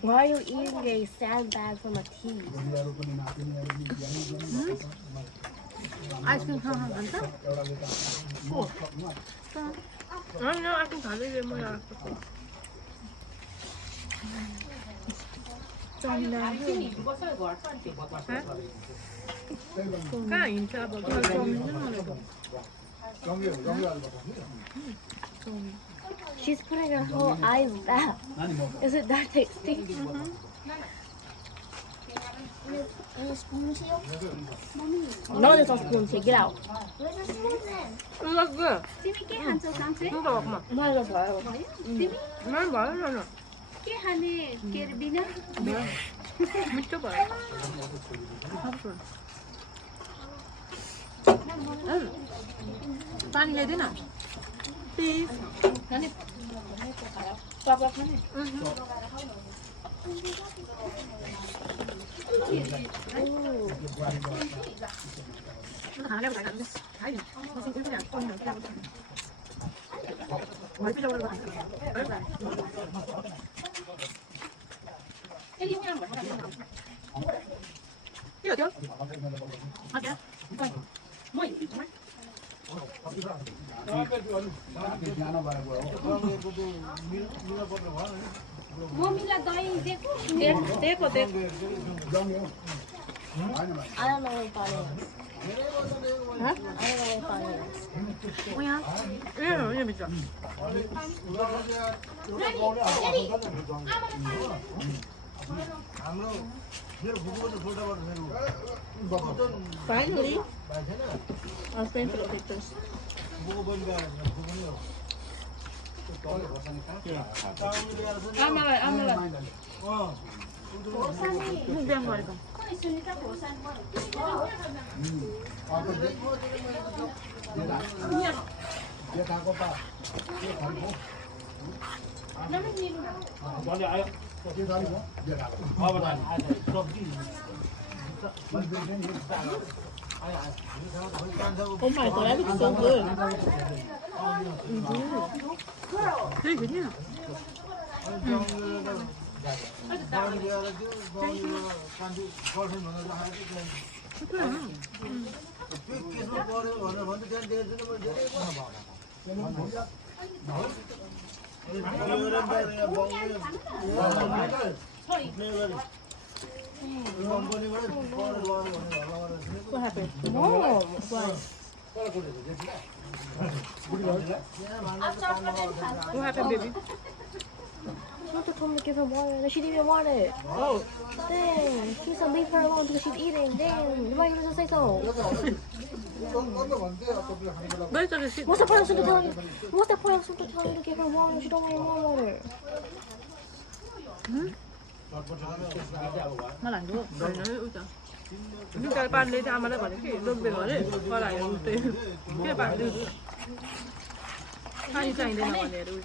Why are you eating a sandbag from a tea? 아이스크림 하나 안 사? 아니요, 아이스크림 다 되게 뭐야. 그냥 인트라 버거. She's putting her whole eyes back. Is it that tasty? No, there's no spoon. Take it out. 이거 그. Timmy 한쪽 상태? 이거 봐봐. Might as well. 난 말하잖아. के खाने के बिना 미쳐 봐. पानी ल्याइदिन please खाने पापा खाने खाने खाने खाइ मसिन पनि पनि मलाई पिलो गरेर के हो त्यो मम्मीलाई दही दिएको देखो देखो I don't know what funny is. Huh? I don't know what funny is. 뭐야? 예, 미쳐. Finally, I'll send for the pictures. 아마라. 무슨 말이야? Oh my god, that looks so good. 되게 괜찮아. What happened? No. Why? What happened, baby? Doctor told me to give her water, and she didn't even want it. Oh. Dang. She said leave her alone because she's eating. Dang. Why you supposed to say so? Where's the receipt? What's the point of Super telling you? What's the point of Super telling you to give her water? She don't even want water. 말 안 줘. 그러니까 빨리 다 말해 버려. 너 배워래. 빨아 요. 그래 빨리. 아니 장인데 나와네. 우리.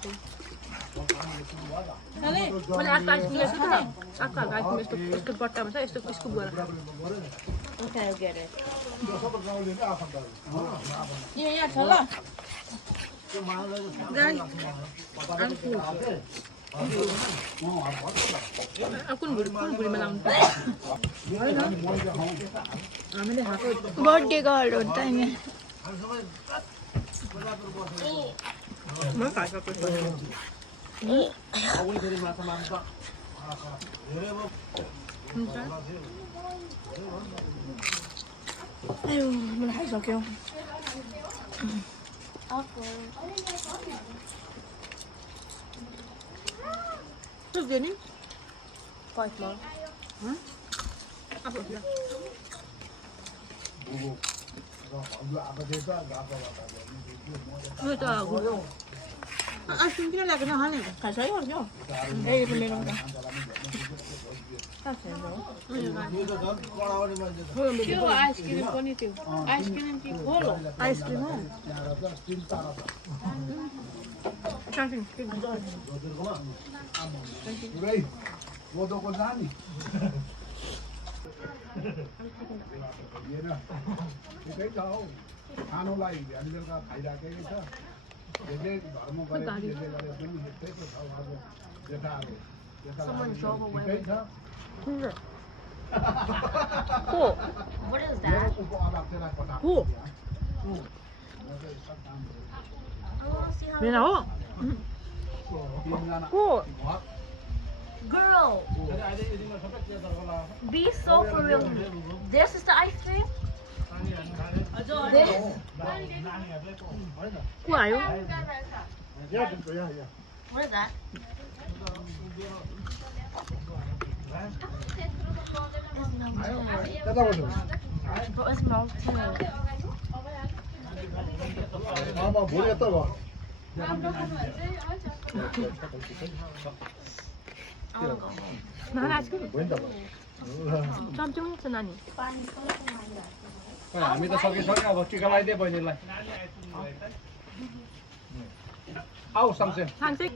मैले आटा ice cream ल्याएको छु त आटाहरूको ice cream यस्तो बट्टामा छ यस्तो scoop गरेर Okay, I'll get it. यहाँ छ ल गाई कुन भुँडीमा लाउनु हामीले खाएको बर्थडे गर्ल हो त नि म खाएको 아유, मलाई खाइसक्यो. Terus dia ni? Five more. Apa dia? Lu tahu aku. 아이스크림 그냥 내가 그냥 하네. 같이 하죠. 에이 그 메롱 다. त्यो आइसक्रिम पनि त्यो आइसक्रिम कि खोल हो 아이스크림 은 짱짱. Đây, vô đâu con rán nhỉ? Vậy nè, cái cháu, nó lại để anh lên cái phải ra cái chứ. Để bảo một cái để cái cái cháu vào rồi, để ra rồi. Someone drove away Cái with đó. 코. What is that? 코. 왜 나와? 코. Girl, be so for real. This is the ice cream? This? 코 아요? What is that? But it's melted. 아마 모르겠다 봐. I wanna go home. 나 하나 아이스크림. 보인다 봐. 짬좀 했어 나니. हामी त सकिसक्यो अब टिका लगाइदिए बहिनीलाई आऊ सँगसँगै 상색.